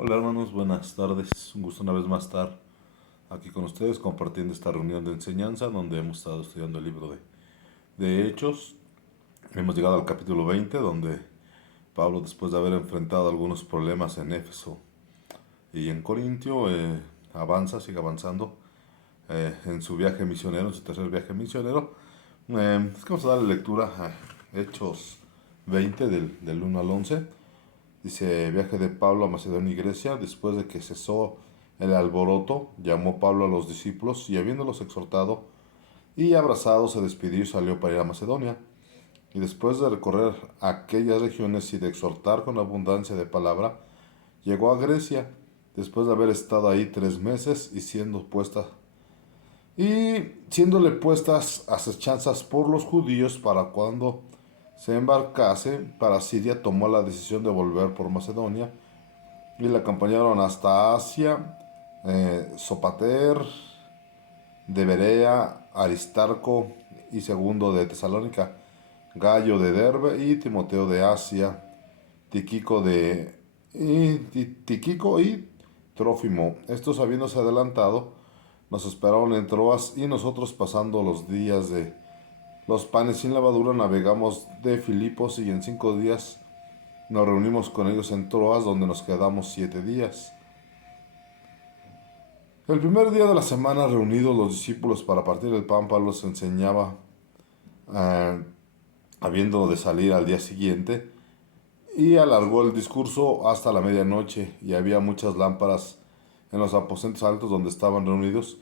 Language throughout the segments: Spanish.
Hola hermanos, buenas tardes. Un gusto una vez más estar aquí con ustedes compartiendo esta reunión de enseñanza donde hemos estado estudiando el libro de Hechos. Hemos llegado al capítulo 20 donde Pablo, después de haber enfrentado algunos problemas en Éfeso y en Corintio, sigue avanzando en su viaje misionero, en su tercer viaje misionero. Es que vamos a darle lectura a Hechos 20 del 1 al 11. Dice, viaje de Pablo a Macedonia y Grecia. Después de que cesó el alboroto, llamó Pablo a los discípulos y habiéndolos exhortado y abrazado, se despidió y salió para ir a Macedonia. Y después de recorrer aquellas regiones y de exhortar con abundancia de palabra, llegó a Grecia, después de haber estado ahí 3 meses y siéndole puestas acechanzas por los judíos para cuando se embarcase para Siria, tomó la decisión de volver por Macedonia y le acompañaron hasta Asia, Sopater de Berea, Aristarco y segundo de Tesalónica, Gallo de Derbe y Timoteo de Asia, Tíquico y Trófimo. Estos habiéndose adelantado, nos esperaron en Troas y nosotros pasando los días de los panes sin levadura navegamos de Filipos y en 5 días nos reunimos con ellos en Troas donde nos quedamos 7 días. El primer día de la semana, reunidos los discípulos para partir el pan, Pablo les enseñaba, eh, habiendo de salir al día siguiente, y alargó el discurso hasta la medianoche, y había muchas lámparas en los aposentos altos donde estaban reunidos,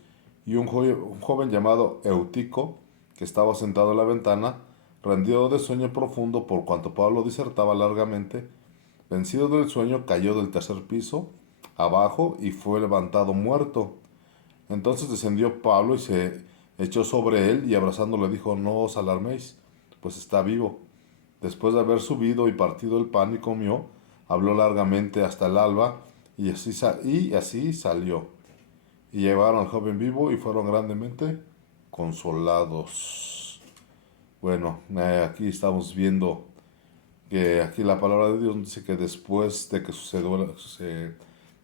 y un joven llamado Eutico, que estaba sentado en la ventana, rendido de sueño profundo por cuanto Pablo disertaba largamente, vencido del sueño, cayó del tercer piso abajo y fue levantado muerto. Entonces descendió Pablo y se echó sobre él y abrazándole dijo, no os alarméis, pues está vivo. Después de haber subido y partido el pan y comió, habló largamente hasta el alba y así salió. Y llevaron al joven vivo y fueron grandemente consolados. Bueno, aquí estamos viendo que aquí la palabra de Dios dice que después de que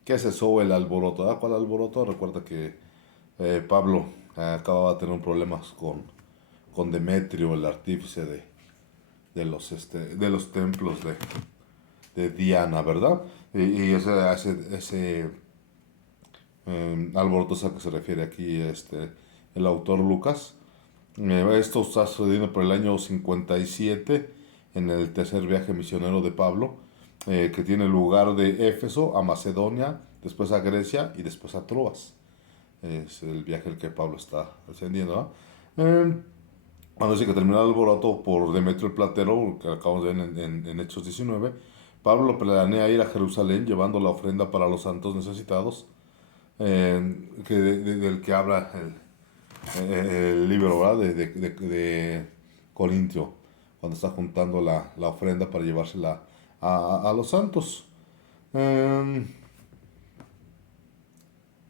que cesó el alboroto. ¿Cuál alboroto? Recuerda que Pablo acababa de tener un problemas con Demetrio, el artífice de los templos de Diana, ¿verdad? Y ese alboroto es al que se refiere aquí el autor Lucas. Esto está sucediendo por el año 57 en el tercer viaje misionero de Pablo, que tiene lugar de Éfeso a Macedonia, después a Grecia y después a Troas. Es el viaje el que Pablo está ascendiendo, ¿no? Cuando dice que terminó el alboroto por Demetrio el Platero, que acabamos de ver en Hechos 19, Pablo planea ir a Jerusalén llevando la ofrenda para los santos necesitados, del que habla el libro, ¿verdad? De Corintio, cuando está juntando la ofrenda para llevársela a los santos. Eh,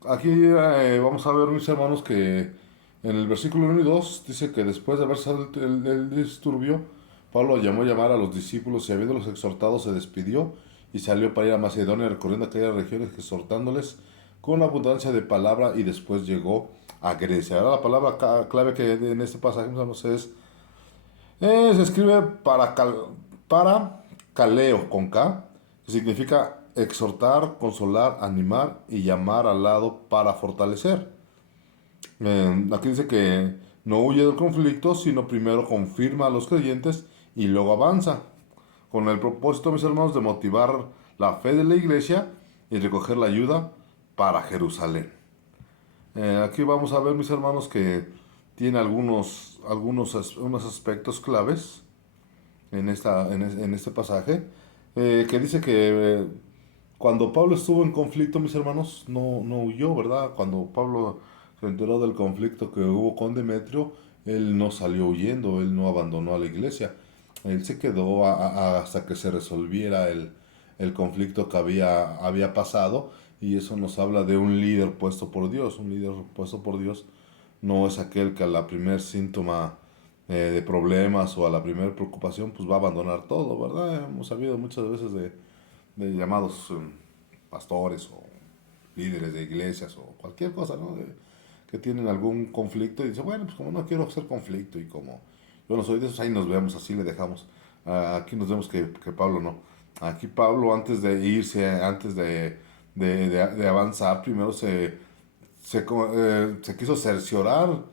Aquí vamos a ver, mis hermanos, que en el versículo 1 y 2 dice que después de haber salido el disturbio, Pablo llamó a llamar a los discípulos y habiéndolos exhortado se despidió y salió para ir a Macedonia recorriendo aquellas regiones exhortándoles con abundancia de palabra y después llegó a Grecia. Ahora la palabra clave que en este pasaje, mis hermanos, se escribe para caleo con K, que significa exhortar, consolar, animar y llamar al lado para fortalecer. Aquí dice que no huye del conflicto, sino primero confirma a los creyentes y luego avanza, con el propósito, mis hermanos, de motivar la fe de la iglesia y recoger la ayuda para Jerusalén. Aquí vamos a ver, mis hermanos, que tiene unos aspectos claves en este pasaje, que dice que cuando Pablo estuvo en conflicto, mis hermanos, no huyó, ¿verdad? Cuando Pablo se enteró del conflicto que hubo con Demetrio, él no salió huyendo, él no abandonó a la iglesia. Él se quedó hasta que se resolviera el conflicto que había pasado, y eso nos habla de un líder puesto por Dios. Un líder puesto por Dios no es aquel que a la primer síntoma de problemas o a la primera preocupación pues va a abandonar todo, ¿verdad? Hemos sabido muchas veces de llamados pastores o líderes de iglesias o cualquier cosa, ¿no? Que tienen algún conflicto y dice, bueno, pues como no quiero hacer conflicto y como yo no soy de esos, ahí nos vemos, así le dejamos. Aquí nos vemos que Pablo no. Aquí Pablo antes de irse, antes de avanzar, primero se quiso cerciorar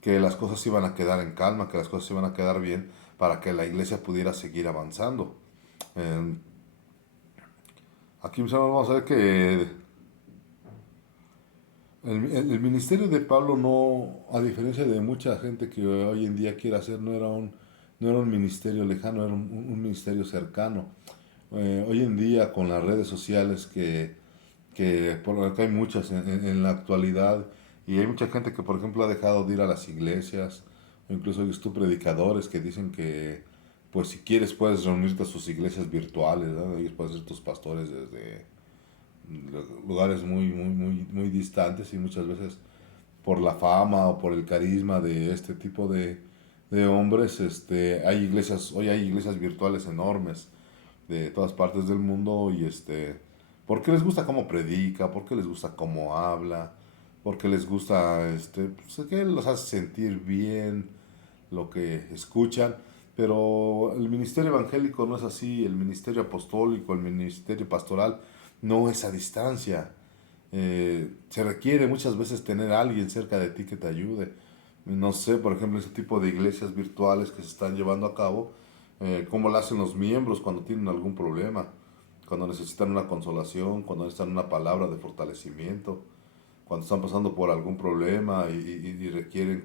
que las cosas iban a quedar en calma, que las cosas iban a quedar bien para que la iglesia pudiera seguir avanzando. Eh, Aquí mis hermanos, vamos a ver que el ministerio de Pablo no, a diferencia de mucha gente que hoy en día quiere hacer, no era un ministerio lejano, era un ministerio cercano. Hoy en día con las redes sociales que por acá hay muchas en la actualidad y hay mucha gente que por ejemplo ha dejado de ir a las iglesias, o incluso hay tú predicadores que dicen que pues si quieres puedes reunirte a sus iglesias virtuales, ¿no? Ellos pueden ser tus pastores desde lugares muy distantes y muchas veces por la fama o por el carisma de este tipo de hombres, hoy hay iglesias virtuales enormes de todas partes del mundo y porque les gusta cómo predica, porque les gusta cómo habla, porque les gusta, pues, que los hace sentir bien lo que escuchan, pero el ministerio evangélico no es así, el ministerio apostólico, el ministerio pastoral no es a distancia. Se requiere muchas veces tener a alguien cerca de ti que te ayude. No sé, por ejemplo, ese tipo de iglesias virtuales que se están llevando a cabo, cómo lo hacen los miembros cuando tienen algún problema, cuando necesitan una consolación, cuando necesitan una palabra de fortalecimiento, cuando están pasando por algún problema y requieren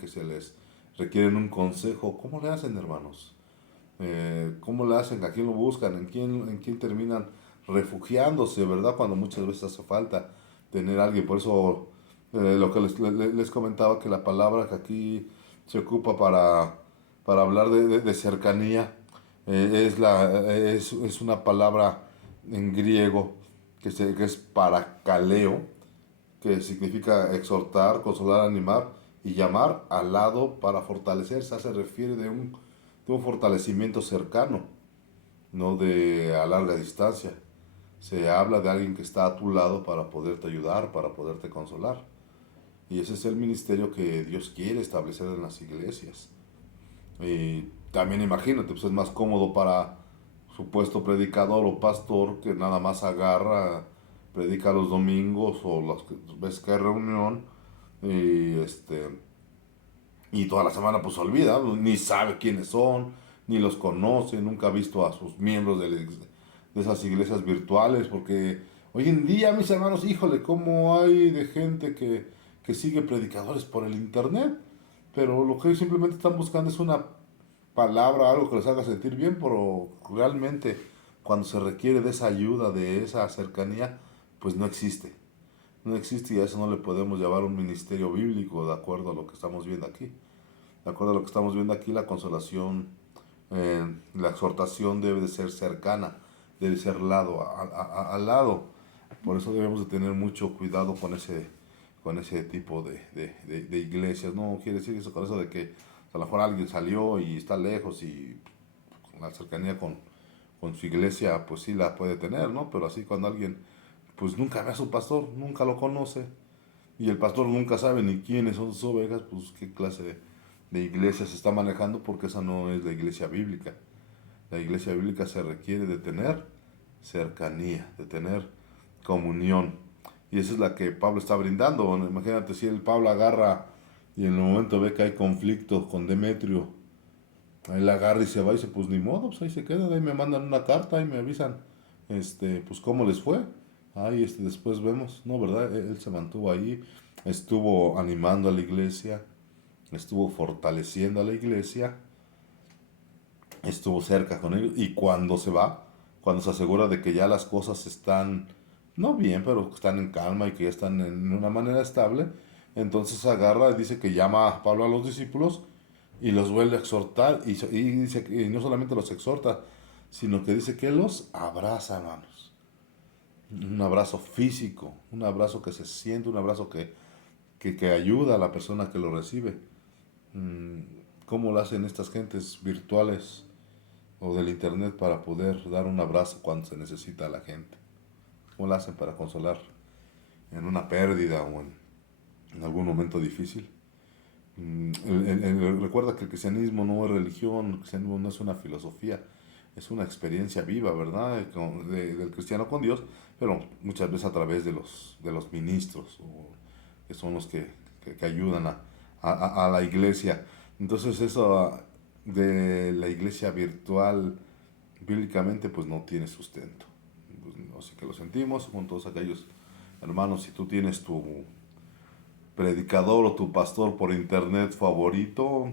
requieren un consejo. ¿Cómo le hacen, hermanos? ¿Cómo le hacen? ¿A quién lo buscan? En quién terminan refugiándose, verdad? Cuando muchas veces hace falta tener a alguien. Por eso lo que les comentaba, que la palabra que aquí se ocupa para hablar de cercanía es una palabra en griego que es parakaleo, que significa exhortar, consolar, animar y llamar al lado para fortalecerse. Se refiere de un fortalecimiento cercano, no de a larga distancia. Se habla de alguien que está a tu lado para poderte ayudar, para poderte consolar. Y ese es el ministerio que Dios quiere establecer en las iglesias. Y también imagínate, pues es más cómodo para supuesto predicador o pastor que nada más agarra, predica los domingos o las veces que hay reunión y y toda la semana pues se olvida, ni sabe quiénes son, ni los conoce, nunca ha visto a sus miembros de esas iglesias virtuales, porque hoy en día, mis hermanos, híjole, cómo hay de gente que sigue predicadores por el internet, pero lo que ellos simplemente están buscando es una palabra, algo que les haga sentir bien, pero realmente cuando se requiere de esa ayuda, de esa cercanía, pues no existe. No existe y a eso no le podemos llamar un ministerio bíblico, de acuerdo a lo que estamos viendo aquí. De acuerdo a lo que estamos viendo aquí, la consolación, la exhortación debe de ser cercana, debe ser al lado. Por eso debemos de tener mucho cuidado con ese tipo de iglesias. No quiere decir eso con eso de que a lo mejor alguien salió y está lejos y la cercanía con su iglesia pues sí la puede tener, ¿no? Pero así cuando alguien pues nunca ve a su pastor, nunca lo conoce y el pastor nunca sabe ni quiénes son sus ovejas, pues qué clase de iglesia se está manejando, porque esa no es la iglesia bíblica. La iglesia bíblica se requiere de tener cercanía, de tener comunión. Y esa es la que Pablo está brindando. Bueno, imagínate si el Pablo agarra y en el momento ve que hay conflicto con Demetrio, ahí la agarra y se va y dice, pues ni modo, pues ahí se quedan, ahí me mandan una carta y me avisan, pues cómo les fue. Ahí después vemos, no, ¿verdad? Él se mantuvo ahí, estuvo animando a la iglesia, estuvo fortaleciendo a la iglesia, estuvo cerca con ellos y cuando se va, cuando se asegura de que ya las cosas están, no bien, pero están en calma y que ya están en una manera estable, entonces agarra y dice que llama a Pablo a los discípulos y los vuelve a exhortar y dice que no solamente los exhorta, sino que dice que los abraza, hermanos. Un abrazo físico, un abrazo que se siente, un abrazo que ayuda a la persona que lo recibe. Mm, ¿Cómo lo hacen estas gentes virtuales o del internet para poder dar un abrazo cuando se necesita a la gente? ¿Cómo lo hacen para consolar en una pérdida o en algún momento difícil? Recuerda que el cristianismo no es religión, el cristianismo no es una filosofía, es una experiencia viva, ¿verdad? Del cristiano con Dios, pero muchas veces a través de los ministros, que son los que ayudan a la iglesia. Entonces eso de la iglesia virtual, bíblicamente, pues no tiene sustento. Pues, no sé que lo sentimos con todos aquellos hermanos. Si tú tienes tu predicador o tu pastor por internet favorito,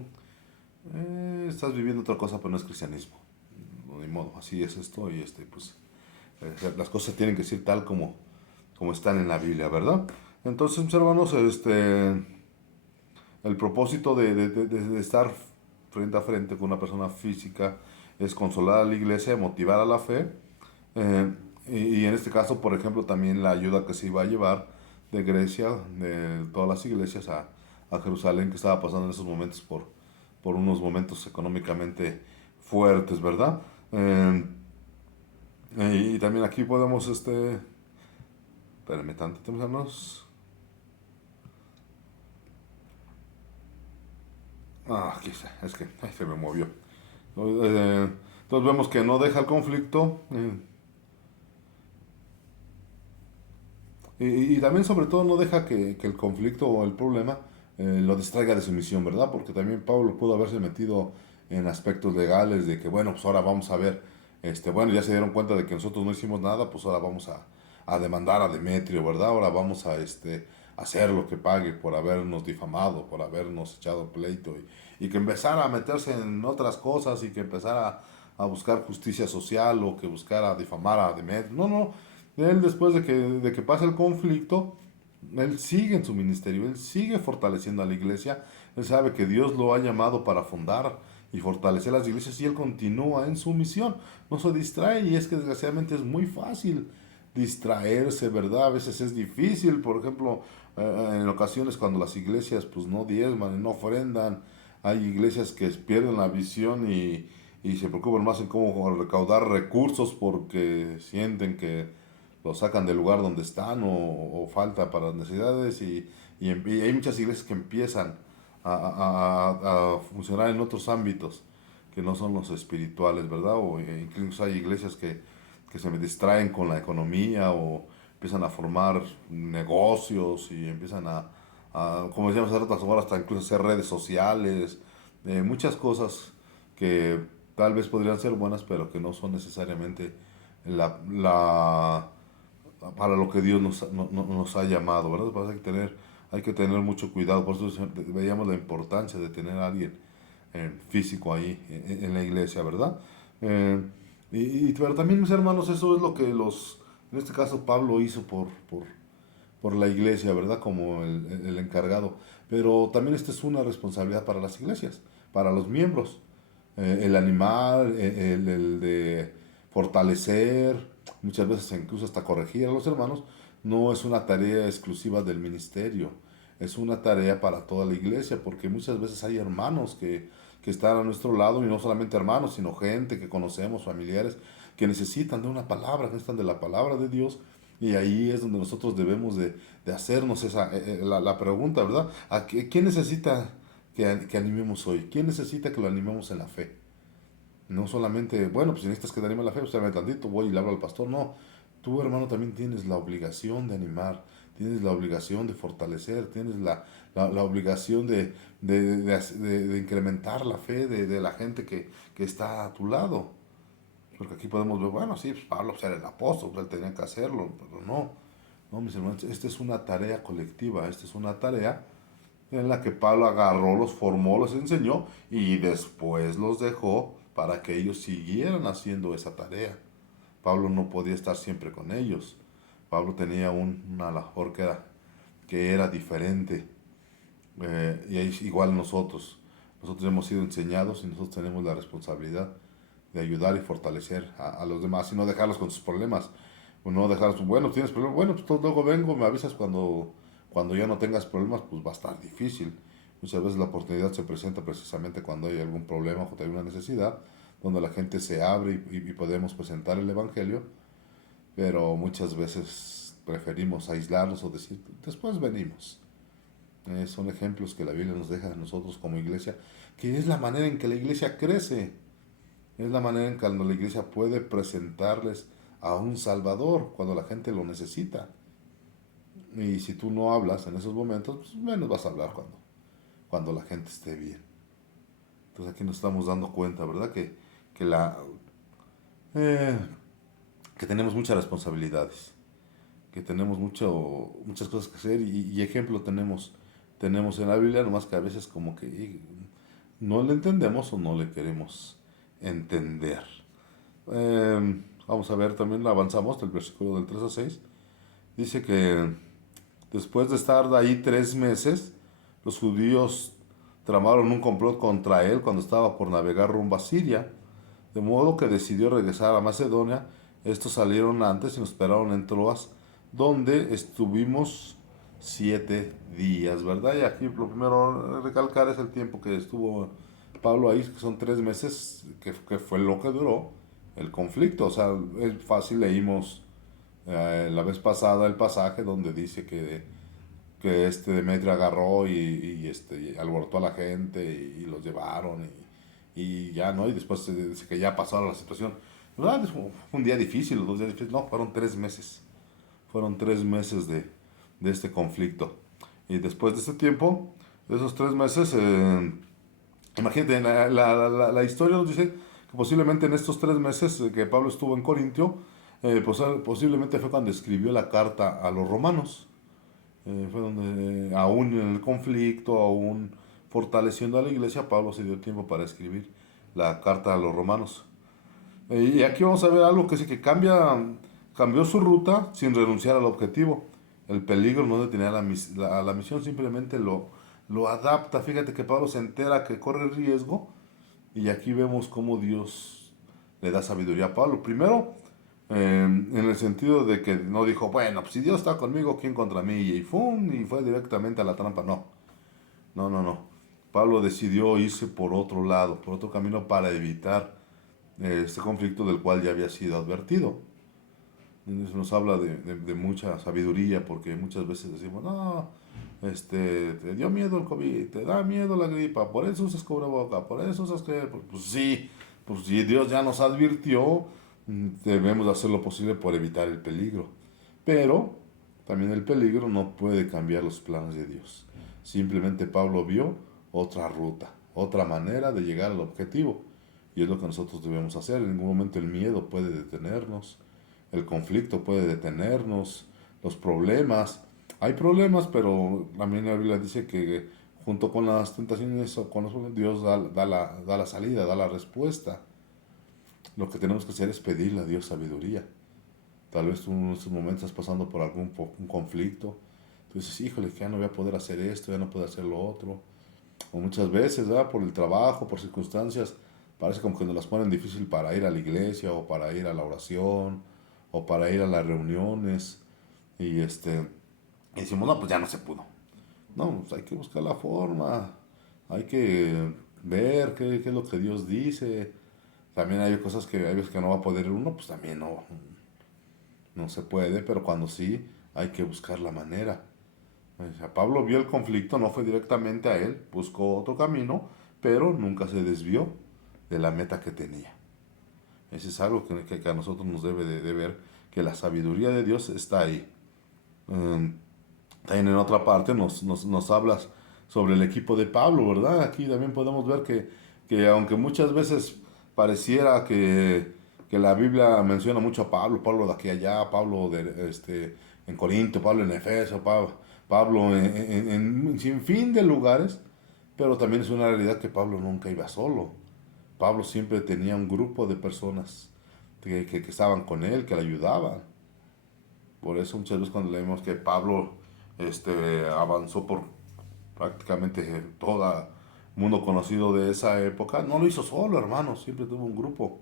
estás viviendo otra cosa, pero no es cristianismo. No, ni modo, así es esto y pues las cosas tienen que ser tal como están en la Biblia, ¿verdad? Entonces, mis hermanos, el propósito de estar frente a frente con una persona física es consolar a la iglesia, motivar a la fe. eh, y en este caso, por ejemplo, también la ayuda que se iba a llevar de Grecia, de todas las iglesias a Jerusalén, que estaba pasando en esos momentos por unos momentos económicamente fuertes, ¿verdad? Eh, y también aquí podemos, espérame tantito, mis hermanos. Aquí está, es que ay, se me movió. Entonces vemos que no deja el conflicto, y también sobre todo no deja que el conflicto o el problema lo distraiga de su misión, ¿verdad? Porque también Pablo pudo haberse metido en aspectos legales de que, bueno, pues ahora vamos a ver, bueno, ya se dieron cuenta de que nosotros no hicimos nada, pues ahora vamos a demandar a Demetrio, ¿verdad? Ahora vamos a hacer lo que pague por habernos difamado, por habernos echado pleito y que empezara a meterse en otras cosas y que empezara a buscar justicia social o que buscara difamar a Demetrio. No, no, él después de que pasa el conflicto, él sigue en su ministerio, él sigue fortaleciendo a la iglesia, él sabe que Dios lo ha llamado para fundar y fortalecer las iglesias y él continúa en su misión, no se distrae y es que desgraciadamente es muy fácil distraerse, ¿verdad? A veces es difícil, por ejemplo, en ocasiones cuando las iglesias pues no diezman y no ofrendan, hay iglesias que pierden la visión y se preocupan más en cómo recaudar recursos porque sienten que lo sacan del lugar donde están o falta para las necesidades y hay muchas iglesias que empiezan a funcionar en otros ámbitos que no son los espirituales, ¿verdad? O incluso hay iglesias que se distraen con la economía o empiezan a formar negocios y empiezan como decíamos hace rato, hasta incluso hacer redes sociales, muchas cosas que tal vez podrían ser buenas, pero que no son necesariamente la para lo que Dios nos ha llamado, ¿verdad? Pues hay que tener mucho cuidado, por eso veíamos la importancia de tener a alguien físico ahí en la iglesia, ¿verdad? Eh, pero también, mis hermanos, eso es lo que en este caso Pablo hizo por la iglesia, ¿verdad? Como el encargado. Pero también esta es una responsabilidad para las iglesias, para los miembros. El animar, el de fortalecer, muchas veces incluso hasta corregir a los hermanos, no es una tarea exclusiva del ministerio, es una tarea para toda la iglesia, porque muchas veces hay hermanos que están a nuestro lado, y no solamente hermanos, sino gente que conocemos, familiares, que necesitan de una palabra, que necesitan de la palabra de Dios, y ahí es donde nosotros debemos de hacernos la pregunta, ¿verdad? ¿Quién necesita que animemos hoy? ¿Quién necesita que lo animemos en la fe? No solamente, bueno, pues si necesitas que te anime la fe, pues dame tantito, voy y le hablo al pastor. No, tú hermano también tienes la obligación de animar, tienes la obligación de fortalecer, tienes la obligación de incrementar la fe de la gente que está a tu lado. Porque aquí podemos ver, bueno, sí, pues Pablo pues, era el apóstol, pues él tenía que hacerlo, pero no, no, mis hermanos, esta es una tarea colectiva, esta es una tarea en la que Pablo agarró, los formó, los enseñó y después los dejó para que ellos siguieran haciendo esa tarea. Pablo no podía estar siempre con ellos. Pablo tenía una labor que era diferente. Y es igual nosotros. Nosotros hemos sido enseñados y nosotros tenemos la responsabilidad de ayudar y fortalecer a los demás y no dejarlos con sus problemas. O no dejarlos, bueno, tienes problemas, bueno, pues luego vengo, me avisas cuando ya no tengas problemas, pues va a estar difícil. Muchas veces la oportunidad se presenta precisamente cuando hay algún problema o hay una necesidad, donde la gente se abre y podemos presentar el Evangelio pero muchas veces preferimos aislarnos o decir, después venimos. Son ejemplos que la Biblia nos deja a nosotros como iglesia, que es la manera en que la iglesia crece, es la manera en que la iglesia puede presentarles a un Salvador cuando la gente lo necesita. Y si tú no hablas en esos momentos, pues menos vas a hablar cuando la gente esté bien. Entonces aquí nos estamos dando cuenta, ¿verdad? Que, la, eh, que tenemos muchas responsabilidades, que tenemos muchas cosas que hacer y ejemplo tenemos en la Biblia, nomás que a veces como que no le entendemos o no le queremos entender. Vamos a ver, también avanzamos del versículo del 3 a 6. Dice que después de estar ahí 3 meses, los judíos tramaron un complot contra él cuando estaba por navegar rumbo a Siria, de modo que decidió regresar a Macedonia. Estos salieron antes y nos esperaron en Troas, donde estuvimos 7 días, ¿verdad? Y aquí lo primero a recalcar es el tiempo que estuvo Pablo ahí, que son 3 meses, que fue lo que duró el conflicto. O sea, es fácil, leímos la vez pasada el pasaje donde dice que Demetrio agarró y alborotó a la gente y los llevaron y ya, ¿no? Y después se dice que ya pasaron la situación. ¿Verdad? Fue un día difícil, los 2 días difíciles. No, fueron 3 meses. Fueron 3 meses de este conflicto. Y después de este tiempo, de esos 3 meses, imagínate, la historia nos dice que posiblemente en estos 3 meses que Pablo estuvo en Corintio, pues, posiblemente fue cuando escribió la carta a los romanos. Fue donde, aún en el conflicto, aún fortaleciendo a la iglesia, Pablo se dio tiempo para escribir la carta a los romanos. Y aquí vamos a ver algo que sí que cambió su ruta sin renunciar al objetivo. El peligro no detenía a la misión, simplemente lo adapta. Fíjate que Pablo se entera que corre riesgo y aquí vemos cómo Dios le da sabiduría a Pablo. Primero, en el sentido de que no dijo, bueno, pues si Dios está conmigo, ¿quién contra mí? Y ¡fum! Y fue directamente a la trampa. No, no, no, no. Pablo decidió irse por otro lado, por otro camino para evitar este conflicto del cual ya había sido advertido. Eso nos habla de mucha sabiduría, porque muchas veces decimos, no, te dio miedo el COVID, te da miedo la gripa, por eso usas cubreboca, por eso usas que, pues sí, pues si Dios ya nos advirtió, debemos hacer lo posible por evitar el peligro. Pero también el peligro no puede cambiar los planes de Dios. Simplemente Pablo vio otra ruta, otra manera de llegar al objetivo. Y es lo que nosotros debemos hacer. En ningún momento el miedo puede detenernos, el conflicto puede detenernos, los problemas. Hay problemas, pero también la Biblia dice que junto con las tentaciones o con los problemas, Dios da la salida, da la respuesta. Lo que tenemos que hacer es pedirle a Dios sabiduría. Tal vez tú en estos momentos estás pasando por un conflicto. Tú dices, híjole, que ya no voy a poder hacer esto, ya no puedo hacer lo otro. O muchas veces, ¿verdad? Por el trabajo, por circunstancias, parece como que nos las ponen difícil para ir a la iglesia o para ir a la oración o para ir a las reuniones. Y decimos, no, pues ya no se pudo. No, pues hay que buscar la forma, hay que ver qué es lo que Dios dice. También hay cosas que hay veces que no va a poder uno, pues también no se puede, pero cuando sí, hay que buscar la manera. O sea, Pablo vio el conflicto, no fue directamente a él, buscó otro camino, pero nunca se desvió de la meta que tenía. Eso es algo que a nosotros nos debe de ver, que la sabiduría de Dios está ahí. También en otra parte nos hablas sobre el equipo de Pablo, ¿verdad? Aquí también podemos ver que aunque muchas veces pareciera que la Biblia menciona mucho a Pablo, Pablo de aquí a allá, Pablo en Corinto, Pablo en Efeso, Pablo en sin fin de lugares, pero también es una realidad que Pablo nunca iba solo. Pablo siempre tenía un grupo de personas que estaban con él, que le ayudaban. Por eso muchas veces cuando leemos que Pablo avanzó por prácticamente todo el mundo conocido de esa época, no lo hizo solo, hermano, siempre tuvo un grupo.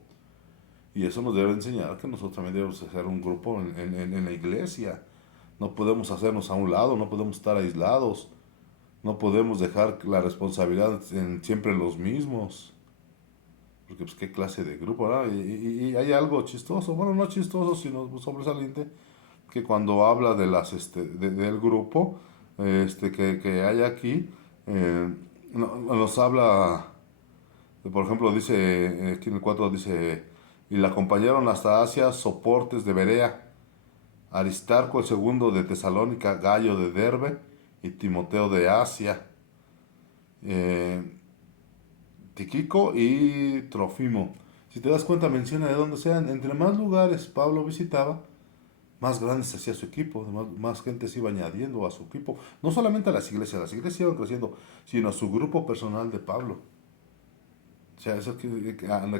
Y eso nos debe enseñar que nosotros también debemos hacer un grupo en la iglesia. No podemos hacernos a un lado, no podemos estar aislados, no podemos dejar la responsabilidad siempre en los mismos. porque pues qué clase de grupo, ¿verdad? Y hay algo chistoso, bueno, no chistoso, sino sobresaliente, que cuando habla de del grupo que hay aquí, eh, nos habla, por ejemplo, dice, aquí en el 4 dice, y la acompañaron hasta Asia soportes de Berea, Aristarco el segundo de Tesalónica, Gallo de Derbe y Timoteo de Asia, eh, Tiquico y Trofimo. Si te das cuenta, menciona de dónde sean. Entre más lugares Pablo visitaba, más grande se hacía su equipo, más gente se iba añadiendo a su equipo. No solamente a las iglesias iban creciendo, sino a su grupo personal de Pablo. O sea, eso que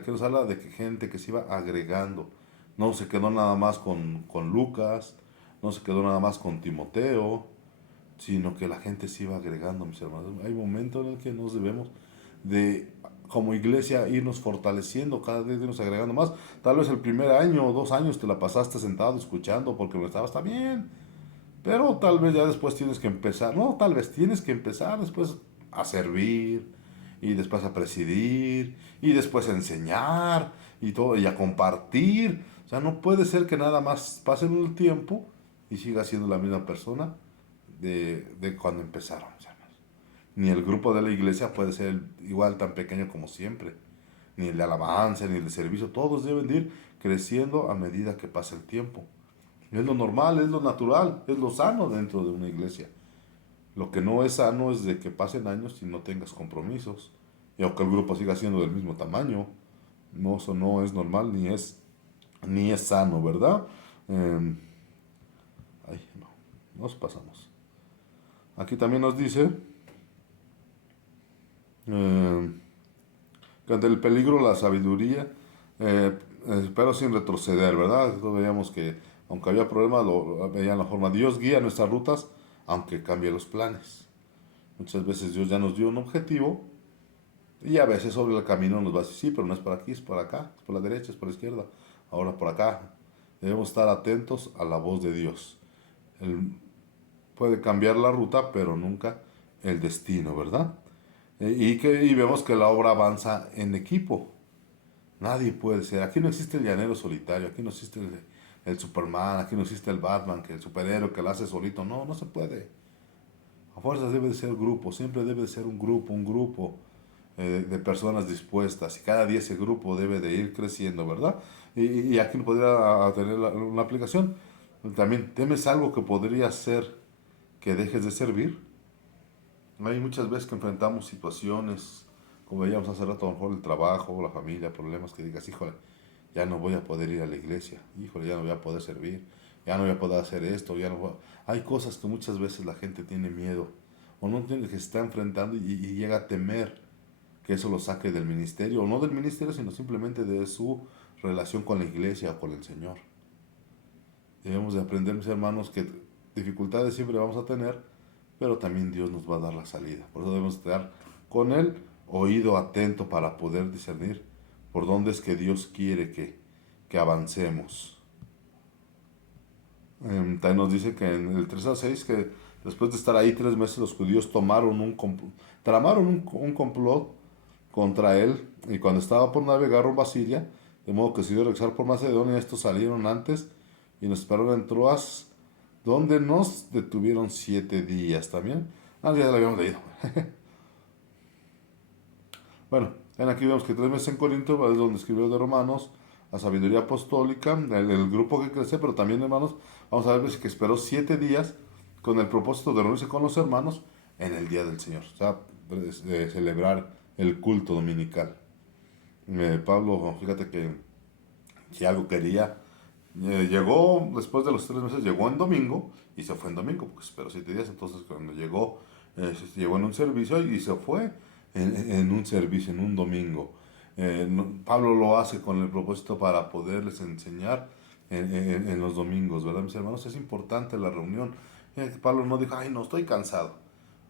nos habla de que gente que se iba agregando. No se quedó nada más con Lucas, no se quedó nada más con Timoteo, sino que la gente se iba agregando, mis hermanos. Hay momentos en el que nos debemos de, como iglesia, irnos fortaleciendo, cada vez irnos agregando más. Tal vez el primer año o 2 años te la pasaste sentado escuchando porque lo estaba, está bien, pero tal vez ya después tienes que empezar, no, tal vez tienes que empezar después a servir y después a presidir y después a enseñar y todo y a compartir. O sea, no puede ser que nada más pasen el tiempo y siga siendo la misma persona de cuando empezaron, hermanos. Ni el grupo de la iglesia puede ser igual tan pequeño como siempre. Ni el de alabanza, ni el de servicio. Todos deben de ir creciendo a medida que pasa el tiempo. Es lo normal, es lo natural, es lo sano dentro de una iglesia. Lo que no es sano es de que pasen años y no tengas compromisos. Y aunque el grupo siga siendo del mismo tamaño. No, eso no es normal ni es sano, ¿verdad? Eh, ay, no, nos pasamos. Aquí también nos dice eh, que ante el peligro la sabiduría, eh, pero sin retroceder, ¿verdad? Entonces veíamos que aunque había problemas, veían la forma. Dios guía nuestras rutas, aunque cambie los planes. Muchas veces Dios ya nos dio un objetivo y a veces sobre el camino nos va a decir, sí, pero no es por aquí, es por acá, es por la derecha, es por la izquierda, ahora por acá. Debemos estar atentos a la voz de Dios. Él puede cambiar la ruta, pero nunca el destino, ¿verdad? Y vemos que la obra avanza en equipo. Nadie puede ser. Aquí no existe el llanero solitario, aquí no existe el Superman, aquí no existe el Batman, que el superhéroe que lo hace solito. No, no se puede. A fuerzas debe de ser grupo, siempre debe de ser un grupo de personas dispuestas. Y cada día ese grupo debe de ir creciendo, ¿verdad? Y aquí podría tener una aplicación. También, ¿temes algo que podría hacer que dejes de servir? Hay muchas veces que enfrentamos situaciones, como veíamos hace rato, a lo mejor el trabajo, la familia, problemas que digas, híjole, ya no voy a poder ir a la iglesia, híjole, ya no voy a poder servir, ya no voy a poder hacer esto, ya no voy a... Hay cosas que muchas veces la gente tiene miedo o no entiende que se está enfrentando y llega a temer que eso lo saque del ministerio, o no del ministerio, sino simplemente de su relación con la iglesia o con el Señor. Debemos de aprender, mis hermanos, que dificultades siempre vamos a tener, pero también Dios nos va a dar la salida. Por eso debemos estar con el oído atento para poder discernir por dónde es que Dios quiere que avancemos. También nos dice que en el 3 a 6 que después de estar ahí 3 meses los judíos tramaron un complot contra él y cuando estaba por navegar rumbo a Siria, de modo que se dio a regresar por Macedonia, estos salieron antes y nos esperaron en Troas, donde nos detuvieron 7 días también. Ah, ya lo habíamos leído. Bueno, en aquí vemos que 3 meses en Corinto es donde escribió de Romanos, la sabiduría apostólica, el grupo que crece, pero también, hermanos, vamos a ver que esperó 7 días con el propósito de reunirse con los hermanos en el día del Señor, o sea, de celebrar el culto dominical. Pablo, fíjate que si algo quería, llegó después de los 3 meses, llegó en domingo y se fue en domingo, porque esperó 7 días, entonces cuando llegó en un servicio y se fue en un servicio, en un domingo. Pablo lo hace con el propósito para poderles enseñar en los domingos, ¿verdad, mis hermanos? Es importante la reunión. Pablo no dijo, ay, no, estoy cansado.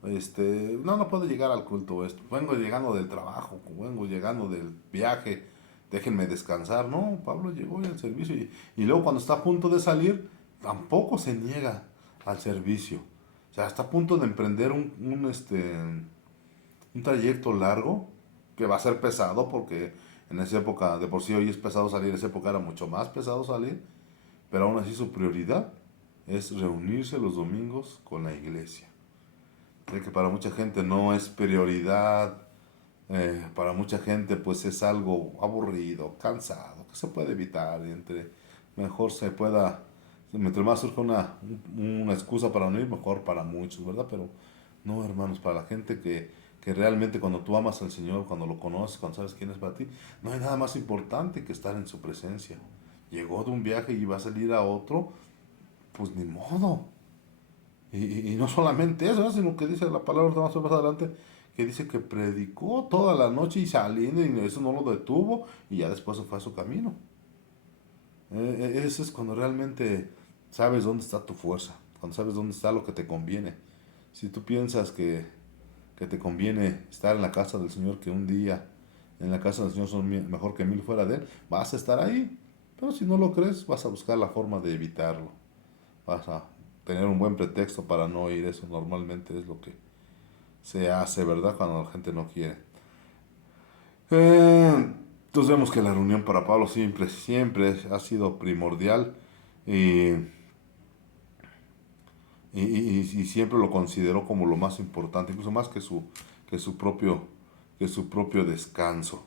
No puedo llegar al culto esto. Vengo llegando del trabajo, vengo llegando del viaje, déjenme descansar. No, Pablo llegó al servicio y luego cuando está a punto de salir, tampoco se niega al servicio. O sea, está a punto de emprender un trayecto largo que va a ser pesado porque En esa época, de por sí hoy es pesado salir, en esa época era mucho más pesado salir, pero aún así su prioridad es reunirse los domingos con la iglesia. Sé que para mucha gente no es prioridad, para mucha gente pues es algo aburrido, cansado, que se puede evitar y entre mejor se pueda, entre más surge una excusa para no ir, mejor para muchos, ¿verdad? Pero no, hermanos, para la gente que realmente cuando tú amas al Señor, cuando lo conoces, cuando sabes quién es para ti, no hay nada más importante que estar en su presencia. Llegó de un viaje y va a salir a otro, pues ni modo. Y no solamente eso, ¿no? Sino que dice la palabra más adelante, que dice que predicó toda la noche y saliendo y eso no lo detuvo y ya después se fue a su camino. Ese es cuando realmente sabes dónde está tu fuerza, cuando sabes dónde está lo que te conviene. Si tú piensas que te conviene estar en la casa del Señor, que un día en la casa del Señor son mejor que mil fuera de Él, vas a estar ahí. Pero si no lo crees, vas a buscar la forma de evitarlo. Vas a tener un buen pretexto para no ir. Eso normalmente es lo que se hace, ¿verdad? Cuando la gente no quiere. Entonces vemos que la reunión para Pablo siempre ha sido primordial y, y siempre lo consideró como lo más importante, incluso más que su propio, que su propio descanso.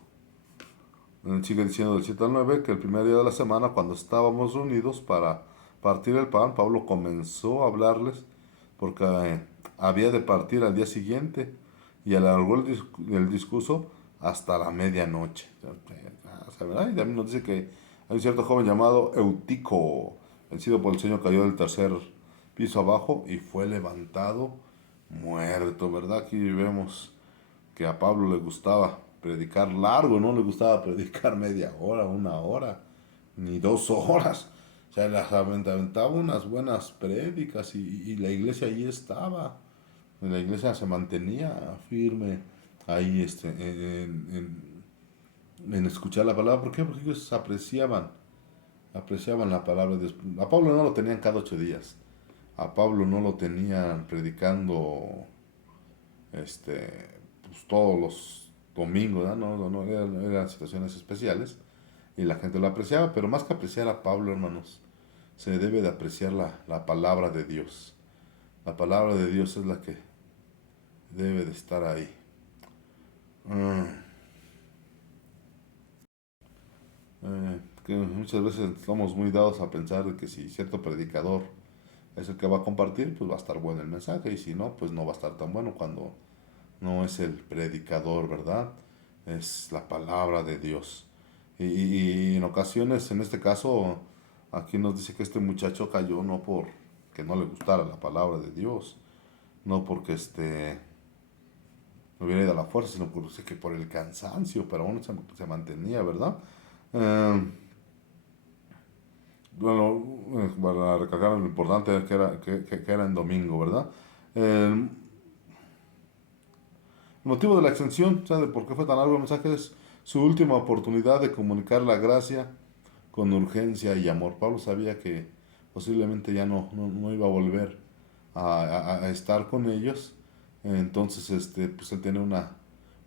Sigue diciendo del 7 al 9 que el primer día de la semana, cuando estábamos reunidos para partir el pan, Pablo comenzó a hablarles porque había de partir al día siguiente y alargó el discurso hasta la medianoche. ¿Verdad? Y también nos dice que hay un cierto joven llamado Eutico, vencido por el Señor, cayó del tercer piso abajo y fue levantado muerto, ¿verdad? Aquí vemos que a Pablo le gustaba predicar largo, no le gustaba predicar media hora, una hora, ni 2 horas. O sea, las aventaba unas buenas prédicas y la iglesia ahí estaba. La iglesia se mantenía firme ahí en escuchar la palabra. ¿Por qué? Porque ellos apreciaban la palabra de Dios. A Pablo no lo tenían cada 8 días. A Pablo no lo tenían predicando pues, todos los domingos, ¿no? No, eran situaciones especiales y la gente lo apreciaba, pero más que apreciar a Pablo, hermanos, se debe de apreciar la palabra de Dios. La palabra de Dios es la que debe de estar ahí. Mm, que muchas veces estamos muy dados a pensar de que si cierto predicador es el que va a compartir, pues va a estar bueno el mensaje, y si no, pues no va a estar tan bueno cuando no es el predicador, ¿verdad? Es la palabra de Dios. Y en ocasiones, en este caso, aquí nos dice que este muchacho cayó no por que no le gustara la palabra de Dios, no porque no hubiera ido a la fuerza, sino que por el cansancio, pero aún se mantenía, ¿verdad? Eh, bueno, para recalcar lo importante que era en domingo, ¿verdad? El motivo de la extensión, ¿sabe por qué fue tan largo el mensaje? Es su última oportunidad de comunicar la gracia con urgencia y amor. Pablo sabía que posiblemente ya no iba a volver a estar con ellos. Entonces, pues él tiene una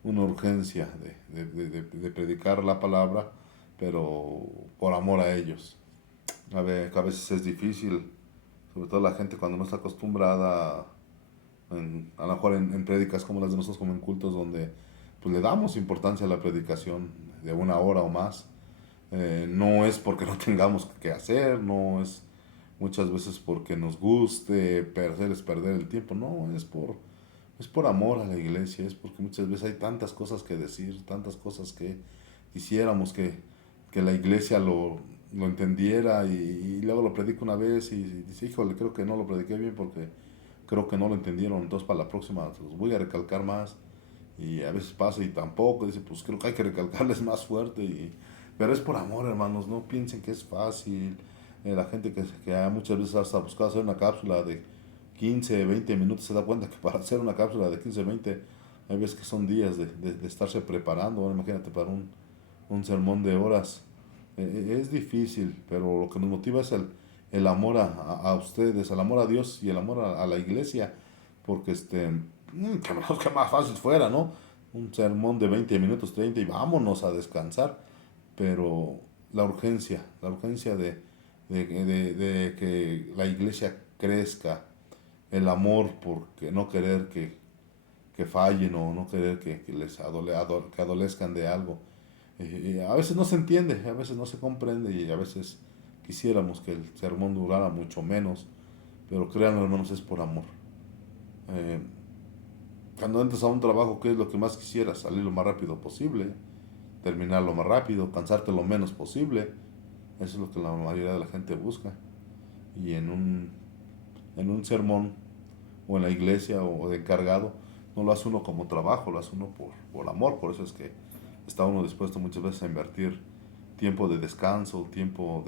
urgencia de predicar la palabra, pero por amor a ellos. A veces es difícil, sobre todo la gente cuando no está acostumbrada, a lo mejor en prédicas como las de nosotros, como en cultos donde pues le damos importancia a la predicación de una hora o más. No es porque no tengamos que hacer, no es muchas veces porque nos guste, perder el tiempo, no, es por amor a la iglesia, es porque muchas veces hay tantas cosas que decir, tantas cosas que quisiéramos que la iglesia lo entendiera y luego lo predico una vez y dice, híjole, creo que no lo prediqué bien porque creo que no lo entendieron, entonces para la próxima los voy a recalcar más. Y a veces pasa y tampoco, dice, pues creo que hay que recalcarles más fuerte. Pero es por amor, hermanos, no piensen que es fácil. La gente que muchas veces hasta buscado hacer una cápsula de 15 20 minutos se da cuenta que para hacer una cápsula de 15 20 hay veces que son días de estarse preparando. Ahora imagínate para un sermón de horas. Es difícil, pero lo que nos motiva es el amor a ustedes, el amor a Dios y el amor a la iglesia, porque que más fácil fuera, ¿no? Un sermón de 20 minutos, 30 y vámonos a descansar. pero la urgencia de que la iglesia crezca, el amor porque no querer que fallen o no querer que les que adolezcan de algo. A veces no se entiende, a veces no se comprende y a veces quisiéramos que el sermón durara mucho menos, pero créanlo hermanos, es por amor. Eh, Cuando entras a un trabajo, ¿qué es lo que más quisieras? Salir lo más rápido posible, terminar lo más rápido, cansarte lo menos posible. Eso es lo que la mayoría de la gente busca. Y en un sermón o en la iglesia o de encargado, no lo hace uno como trabajo, lo hace uno por amor. Por eso es que está uno dispuesto muchas veces a invertir tiempo de descanso, tiempo